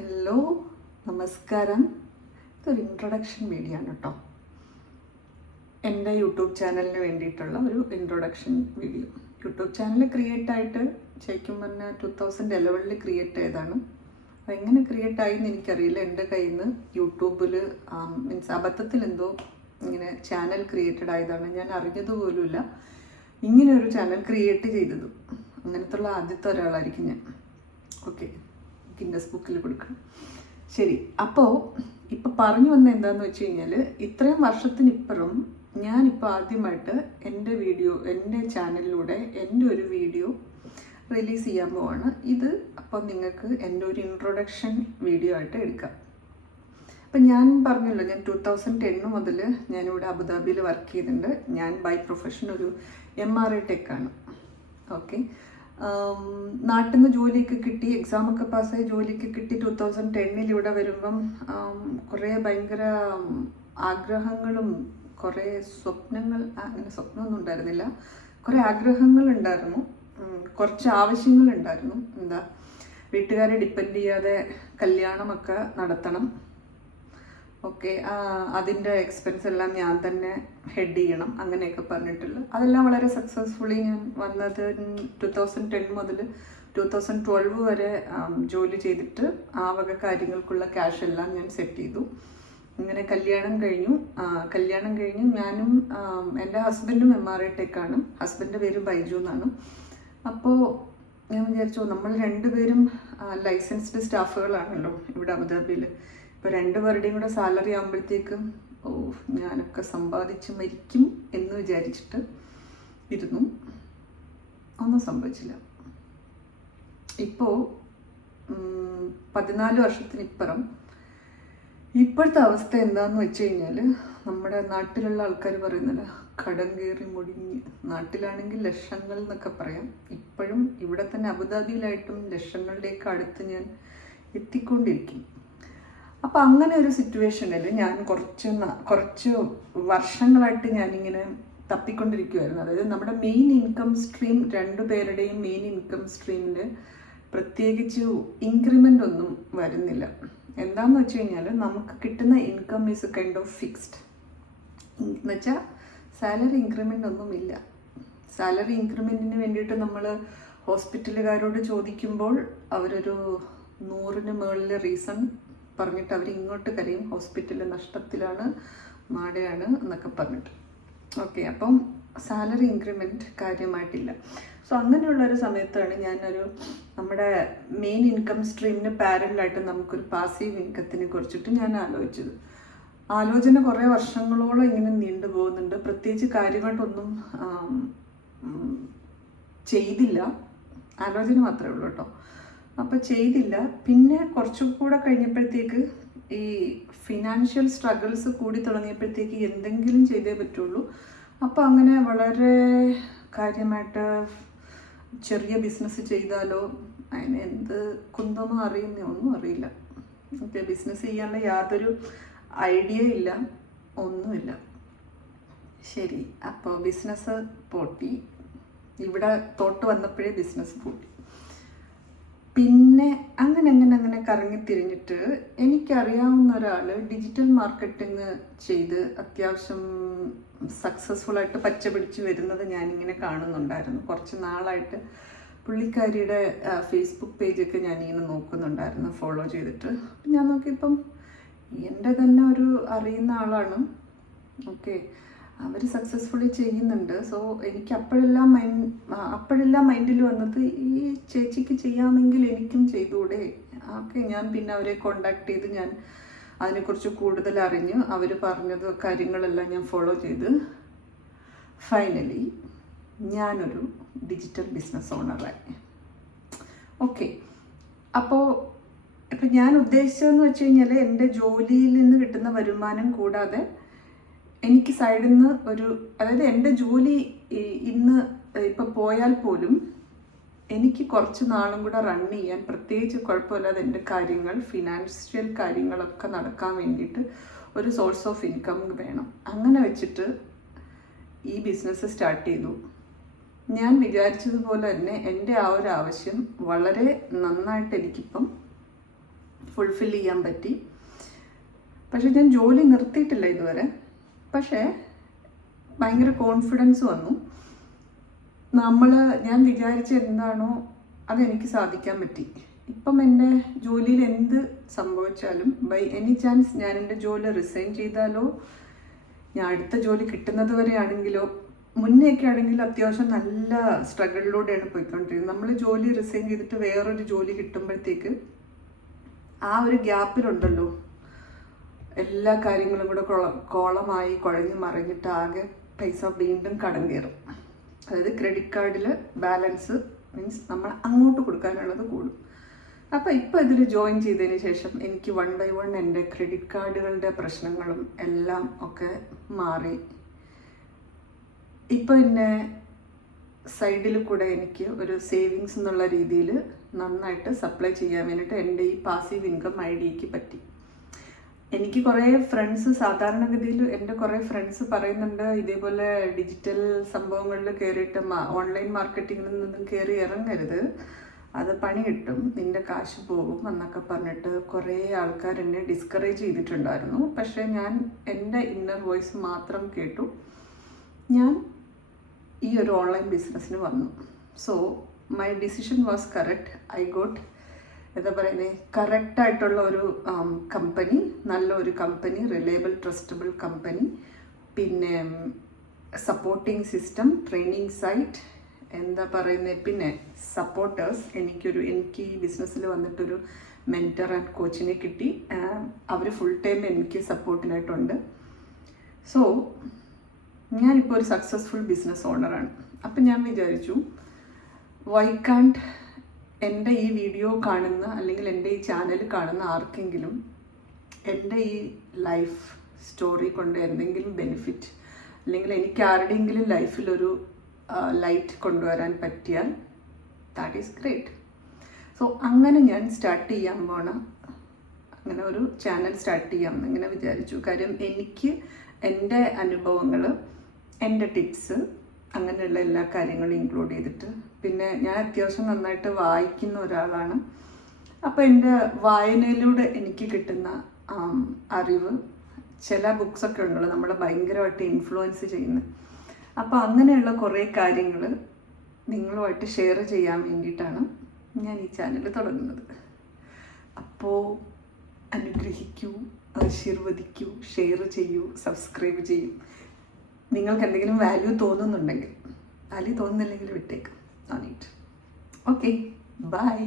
Hello, നമസ്കാരം. ഇതൊരു introduction video ആണ് കേട്ടോ. എൻ്റെ യൂട്യൂബ് ചാനലിന് വേണ്ടിയിട്ടുള്ള ഒരു introduction video. YouTube channel create ആയിട്ട് ശരിക്കും പറഞ്ഞാൽ 2011 ക്രിയേറ്റ് ചെയ്തതാണ്. എങ്ങനെ ക്രിയേറ്റ് ആയി എന്ന് എനിക്കറിയില്ല. എൻ്റെ കയ്യിൽ നിന്ന് യൂട്യൂബിൽ മീൻസ് അബദ്ധത്തിൽ എന്തോ ഇങ്ങനെ ചാനൽ ക്രിയേറ്റഡ് ആയതാണ്. ഞാൻ അറിഞ്ഞതുപോലുമില്ല ഇങ്ങനെ ഒരു ചാനൽ ക്രിയേറ്റ് ചെയ്തത്. അങ്ങനത്തുള്ള ആദ്യത്തെ ഒരാളായിരിക്കും ഞാൻ. ഓക്കെ, ഗിന്നസ് ബുക്കിൽ കൊടുക്കണം. ശരി, അപ്പോൾ ഇപ്പോൾ പറഞ്ഞു വന്ന എന്താണെന്ന് വെച്ച് കഴിഞ്ഞാൽ, ഇത്രയും വർഷത്തിനിപ്പുറം ഞാനിപ്പോൾ ആദ്യമായിട്ട് എൻ്റെ ചാനലിലൂടെ എൻ്റെ ഒരു വീഡിയോ റിലീസ് ചെയ്യാൻ പോവാണ്. ഇത് അപ്പോൾ നിങ്ങൾക്ക് എൻ്റെ ഒരു ഇൻട്രൊഡക്ഷൻ വീഡിയോ ആയിട്ട് എടുക്കാം. അപ്പം ഞാൻ പറഞ്ഞല്ലോ, ഞാൻ 2010 മുതൽ ഞാനിവിടെ അബുദാബിയിൽ വർക്ക് ചെയ്തിട്ടുണ്ട്. ഞാൻ ബൈ പ്രൊഫഷൻ ഒരു MRI ടെക്കാണ്. ഓക്കെ, നാട്ടിൽ നിന്ന് ജോലിയൊക്കെ കിട്ടി, എക്സാമൊക്കെ പാസ്സായി ജോലിയൊക്കെ കിട്ടി. 2010 ഇവിടെ വരുമ്പം കുറേ ഭയങ്കര ആഗ്രഹങ്ങളും കുറേ സ്വപ്നങ്ങൾ, അങ്ങനെ സ്വപ്നമൊന്നും ഉണ്ടായിരുന്നില്ല, കുറേ ആഗ്രഹങ്ങളുണ്ടായിരുന്നു, കുറച്ച് ആവശ്യങ്ങളുണ്ടായിരുന്നു. എന്താ, വീട്ടുകാരെ ഡിപ്പെൻഡ് ചെയ്യാതെ കല്യാണമൊക്കെ നടത്തണം. ഓക്കെ, അതിൻ്റെ എക്സ്പെൻസ് എല്ലാം ഞാൻ തന്നെ ഹെഡ് ചെയ്യണം, അങ്ങനെയൊക്കെ പറഞ്ഞിട്ടുള്ള അതെല്ലാം വളരെ സക്സസ്ഫുള്ളി ഞാൻ വന്നത് 2010 മുതൽ 2012 വരെ ജോലി ചെയ്തിട്ട് ആ വക കാര്യങ്ങൾക്കുള്ള ക്യാഷ് എല്ലാം ഞാൻ സെറ്റ് ചെയ്തു. ഇങ്ങനെ കല്യാണം കഴിഞ്ഞു. ഞാനും എൻ്റെ ഹസ്ബൻഡും MRI ടെക്കാണ്. ഹസ്ബൻഡിൻ്റെ പേര് ബൈജു എന്നാണ്. അപ്പോൾ ഞാൻ വിചാരിച്ചു, നമ്മൾ രണ്ടുപേരും ലൈസൻസ്ഡ് സ്റ്റാഫുകളാണല്ലോ ഇവിടെ അബുദാബിയിൽ. ഇപ്പോൾ രണ്ടുപേരുടെയും കൂടെ സാലറി ആകുമ്പോഴത്തേക്കും ഞാനൊക്കെ സമ്പാദിച്ച് മരിക്കും എന്ന് വിചാരിച്ചിട്ട് ഇരുന്നു. ഒന്നും സംഭവിച്ചില്ല. ഇപ്പോൾ 14 വർഷത്തിനിപ്പുറം ഇപ്പോഴത്തെ അവസ്ഥ എന്താണെന്ന് വെച്ച് കഴിഞ്ഞാൽ, നമ്മുടെ നാട്ടിലുള്ള ആൾക്കാർ പറയുന്നില്ല, കടം കയറി മുടിഞ്ഞ്. നാട്ടിലാണെങ്കിൽ ലക്ഷങ്ങൾ എന്നൊക്കെ പറയാം. ഇപ്പോഴും ഇവിടെ തന്നെ അബുദാബിയിലായിട്ടും ലക്ഷങ്ങളുടെയൊക്കെ അടുത്ത് ഞാൻ എത്തിക്കൊണ്ടിരിക്കും. അപ്പോൾ അങ്ങനെ ഒരു സിറ്റുവേഷനിൽ ഞാൻ കുറച്ച് വർഷങ്ങളായിട്ട് ഞാനിങ്ങനെ തപ്പിക്കൊണ്ടിരിക്കുമായിരുന്നു. അതായത് നമ്മുടെ മെയിൻ ഇൻകം സ്ട്രീം, രണ്ടുപേരുടെയും മെയിൻ ഇൻകം സ്ട്രീമിൽ പ്രത്യേകിച്ച് ഇൻക്രിമെൻ്റ് ഒന്നും വരുന്നില്ല. എന്താണെന്ന് വെച്ച് കഴിഞ്ഞാൽ, നമുക്ക് കിട്ടുന്ന income is kind of fixed. എന്നുവെച്ചാൽ സാലറി ഇൻക്രിമെൻ്റ് ഒന്നുമില്ല. സാലറി ഇൻക്രിമെൻറ്റിന് വേണ്ടിയിട്ട് നമ്മൾ ഹോസ്പിറ്റലുകാരോട് ചോദിക്കുമ്പോൾ അവരൊരു 100ന് മുകളിൽ റീസൺ പറഞ്ഞിട്ട് അവർ ഇങ്ങോട്ട് കരയും, ഹോസ്പിറ്റൽ നഷ്ടത്തിലാണ്, മാടയാണ് എന്നൊക്കെ പറഞ്ഞിട്ട്. ഓക്കെ, അപ്പം സാലറി ഇൻക്രിമെൻറ്റ് കാര്യമായിട്ടില്ല. സോ അങ്ങനെയുള്ളൊരു സമയത്താണ് നമ്മുടെ മെയിൻ ഇൻകം സ്ട്രീമിന് പാരലായിട്ട് നമുക്കൊരു പാസീവ് ഇൻകത്തിനെ കുറിച്ചിട്ട് ഞാൻ ആലോചിച്ചത്. ആലോചന കുറേ വർഷങ്ങളോളം ഇങ്ങനെ നീണ്ടു പോകുന്നുണ്ട്. പ്രത്യേകിച്ച് കാര്യമായിട്ടൊന്നും ചെയ്തില്ല, ആലോചന മാത്രമേ ഉള്ളൂ കേട്ടോ. അപ്പോൾ ചെയ്തില്ല. പിന്നെ കുറച്ചും കൂടെ കഴിഞ്ഞപ്പോഴത്തേക്ക് ഈ ഫിനാൻഷ്യൽ സ്ട്രഗിൾസ് കൂടി തുടങ്ങിയപ്പോഴത്തേക്ക് എന്തെങ്കിലും ചെയ്തേ പറ്റുള്ളൂ. അപ്പോൾ അങ്ങനെ വളരെ കാര്യമായിട്ട് ചെറിയ ബിസിനസ് ചെയ്താലോ, അതിന് എന്ത് കുന്തമോ ഒന്നും അറിയില്ല. ഓക്കെ, ബിസിനസ് ചെയ്യാനുള്ള യാതൊരു ഐഡിയ ഇല്ല, ഒന്നുമില്ല. ശരി, അപ്പോൾ ബിസിനസ് പൊട്ടി. ഇവിടെ തോട്ട് വന്നപ്പോഴേ ബിസിനസ് പൊട്ടി. പിന്നെ അങ്ങനെ കറങ്ങിത്തിരിഞ്ഞിട്ട് എനിക്കറിയാവുന്ന ഒരാൾ ഡിജിറ്റൽ മാർക്കറ്റിംഗ് ചെയ്ത് അത്യാവശ്യം സക്സസ്ഫുള്ളായിട്ട് പച്ച പിടിച്ച് വരുന്നത് ഞാനിങ്ങനെ കാണുന്നുണ്ടായിരുന്നു. കുറച്ച് നാളായിട്ട് പുള്ളിക്കാരിയുടെ ഫേസ്ബുക്ക് പേജൊക്കെ ഞാനിങ്ങനെ നോക്കുന്നുണ്ടായിരുന്നു, ഫോളോ ചെയ്തിട്ട്. ഞാൻ നോക്കിയപ്പം എൻ്റെ തന്നെ ഒരു അറിയുന്ന ആളാണ്. ഓക്കെ, അവർ സക്സസ്ഫുള്ളി ചെയ്യുന്നുണ്ട്. സോ എനിക്ക് അപ്പോഴെല്ലാം മൈൻഡിൽ വന്നത്, ഈ ചേച്ചിക്ക് ചെയ്യാമെങ്കിൽ എനിക്കും ചെയ്തുകൂടെ. ഓക്കെ, ഞാൻ പിന്നെ അവരെ കോണ്ടാക്ട് ചെയ്ത് ഞാൻ അതിനെക്കുറിച്ച് കൂടുതൽ അറിഞ്ഞ് അവർ പറഞ്ഞത് കാര്യങ്ങളെല്ലാം ഞാൻ ഫോളോ ചെയ്ത് ഫൈനലി ഞാനൊരു ഡിജിറ്റൽ ബിസിനസ് ഓണറായി. ഓക്കെ, അപ്പോൾ ഞാൻ ഉദ്ദേശിച്ചതെന്ന് വെച്ച് കഴിഞ്ഞാൽ, എൻ്റെ ജോലിയിൽ നിന്ന് കിട്ടുന്ന വരുമാനം കൂടാതെ എനിക്ക് സൈഡിൽ നിന്ന് അതായത് എൻ്റെ ജോലി ഇന്ന് ഇപ്പോൾ പോയാൽ പോലും എനിക്ക് കുറച്ച് നാളും കൂടെ റൺ ചെയ്യാൻ, പ്രത്യേകിച്ച് കുഴപ്പമില്ലാതെ എൻ്റെ കാര്യങ്ങൾ, ഫിനാൻഷ്യൽ കാര്യങ്ങളൊക്കെ നടക്കാൻ വേണ്ടിയിട്ട് ഒരു സോഴ്സ് ഓഫ് ഇൻകം വേണം. അങ്ങനെ വെച്ചിട്ട് ഈ ബിസിനസ് സ്റ്റാർട്ട് ചെയ്തു. ഞാൻ വിചാരിച്ചതുപോലെ തന്നെ എൻ്റെ ആ ഒരു ആവശ്യം വളരെ നന്നായിട്ട് എനിക്കിപ്പം ഫുൾഫിൽ ചെയ്യാൻ പറ്റി. പക്ഷെ ഞാൻ ജോലി നിർത്തിയിട്ടില്ല ഇതുവരെ. പക്ഷേ ഭയങ്കര കോൺഫിഡൻസ് വന്നു. ഞാൻ വിചാരിച്ച എന്താണോ അതെനിക്ക് സാധിക്കാൻ പറ്റി. ഇപ്പം എൻ്റെ ജോലിയിൽ എന്ത് സംഭവിച്ചാലും ബൈ എനി ചാൻസ് ഞാൻ എൻ്റെ ജോലി റിസൈൻ ചെയ്താലോ, ഞാൻ അടുത്ത ജോലി കിട്ടുന്നത് വരെ ആണെങ്കിലോ, മുന്നേയൊക്കെ ആണെങ്കിൽ അത്യാവശ്യം നല്ല സ്ട്രഗിളിലൂടെയാണ് പോയിക്കൊണ്ടിരിക്കുന്നത്. നമ്മൾ ജോലി റിസൈൻ ചെയ്തിട്ട് വേറൊരു ജോലി കിട്ടുമ്പോഴത്തേക്ക് ആ ഒരു ഗ്യാപ്പിലുണ്ടല്ലോ എല്ലാ കാര്യങ്ങളും കൂടെ കോളമായി കുഴഞ്ഞു മറിഞ്ഞിട്ട് ആകെ പൈസ വീണ്ടും കടം കയറും. അതായത് ക്രെഡിറ്റ് കാർഡിൽ ബാലൻസ് മീൻസ് നമ്മൾ അങ്ങോട്ട് കൊടുക്കാനുള്ളത് കൂടും. അപ്പോൾ ഇപ്പോൾ ഇതിൽ ജോയിൻ ചെയ്തതിന് ശേഷം എനിക്ക് 1 by 1 എൻ്റെ ക്രെഡിറ്റ് കാർഡുകളുടെ പ്രശ്നങ്ങളും എല്ലാം ഒക്കെ മാറി. ഇപ്പോൾ എന്നെ സൈഡിൽ കൂടെ എനിക്ക് ഒരു സേവിങ്സ് എന്നുള്ള രീതിയിൽ നന്നായിട്ട് സപ്ലൈ ചെയ്യാൻ വേണ്ടിയിട്ട് എൻ്റെ ഈ പാസീവ് ഇൻകം ഐഡിയയ്ക്ക് പറ്റി. എനിക്ക് കുറേ ഫ്രണ്ട്സ്, സാധാരണഗതിയിൽ എൻ്റെ കുറേ ഫ്രണ്ട്സ് പറയുന്നുണ്ട് ഇതേപോലെ ഡിജിറ്റൽ സംഭവങ്ങളിൽ കയറിയിട്ട് ഓൺലൈൻ മാർക്കറ്റിങ്ങിൽ നിന്നും കയറി ഇറങ്ങരുത്, അത് പണി കിട്ടും, നിൻ്റെ കാശ് പോകും എന്നൊക്കെ പറഞ്ഞിട്ട് കുറേ ആൾക്കാർ എന്നെ ഡിസ്കറേജ് ചെയ്തിട്ടുണ്ടായിരുന്നു. പക്ഷേ ഞാൻ എൻ്റെ ഇന്നർ വോയിസ് മാത്രം കേട്ടു. ഞാൻ ഈ ഒരു ഓൺലൈൻ ബിസിനസ്സിന് വന്നു. So my decision was correct. I got എന്താ പറയുന്നത്, കറക്റ്റായിട്ടുള്ള ഒരു കമ്പനി, നല്ലൊരു കമ്പനി, റിലയബിൾ ട്രസ്റ്റബിൾ കമ്പനി, പിന്നെ സപ്പോർട്ടിങ് സിസ്റ്റം, ട്രെയിനിങ് സൈറ്റ്, എന്താ പറയുന്നത്, പിന്നെ സപ്പോർട്ടേഴ്സ്. എനിക്ക് ഈ ബിസിനസ്സിൽ വന്നിട്ടൊരു മെൻറ്റർ ആൻഡ് കോച്ചിനെ കിട്ടി. അവർ ഫുൾ ടൈം എനിക്ക് സപ്പോർട്ടിനായിട്ടുണ്ട്. സോ ഞാനിപ്പോൾ ഒരു സക്സസ്ഫുൾ ബിസിനസ് ഓണറാണ്. അപ്പം ഞാൻ വിചാരിച്ചു വൈ കാൺട്ട് എൻ്റെ ഈ വീഡിയോ കാണുന്ന അല്ലെങ്കിൽ എൻ്റെ ഈ ചാനൽ കാണുന്ന ആർക്കെങ്കിലും എൻ്റെ ഈ ലൈഫ് സ്റ്റോറി കൊണ്ട് എന്തെങ്കിലും ബെനിഫിറ്റ് അല്ലെങ്കിൽ എനിക്ക് ആരുടെയെങ്കിലും ലൈഫിലൊരു ലൈറ്റ് കൊണ്ടുവരാൻ പറ്റിയാൽ ദാറ്റ് ഈസ് ഗ്രേറ്റ്. സോ അങ്ങനെ ഞാൻ സ്റ്റാർട്ട് ചെയ്യാൻ അങ്ങനെ ഒരു ചാനൽ സ്റ്റാർട്ട് ചെയ്യാമെന്ന് ഇങ്ങനെ വിചാരിച്ചു. കാര്യം എനിക്ക് എൻ്റെ അനുഭവങ്ങൾ, എൻ്റെ ടിപ്സ്, അങ്ങനെയുള്ള എല്ലാ കാര്യങ്ങളും ഇൻക്ലൂഡ് ചെയ്തിട്ട്, പിന്നെ ഞാൻ അത്യാവശ്യം നന്നായിട്ട് വായിക്കുന്ന ഒരാളാണ്. അപ്പോൾ എൻ്റെ വായനയിലൂടെ എനിക്ക് കിട്ടുന്ന അറിവ്, ചില ബുക്സൊക്കെ ഉണ്ടല്ലോ നമ്മളെ ഭയങ്കരമായിട്ട് ഇൻഫ്ലുവൻസ് ചെയ്യുന്നത്. അപ്പോൾ അങ്ങനെയുള്ള കുറേ കാര്യങ്ങൾ നിങ്ങളുമായിട്ട് ഷെയർ ചെയ്യാൻ വേണ്ടിയിട്ടാണ് ഞാൻ ഈ ചാനൽ തുടങ്ങുന്നത്. അപ്പോൾ അനുഗ്രഹിക്കൂ, ആശീർവദിക്കൂ, ഷെയർ ചെയ്യൂ, സബ്സ്ക്രൈബ് ചെയ്യൂ. നിങ്ങൾക്ക് എന്തെങ്കിലും വാല്യൂ തോന്നുന്നുണ്ടെങ്കിൽ, വാല്യൂ തോന്നുന്നില്ലെങ്കിൽ വിട്ടേക്കും. Okay, by.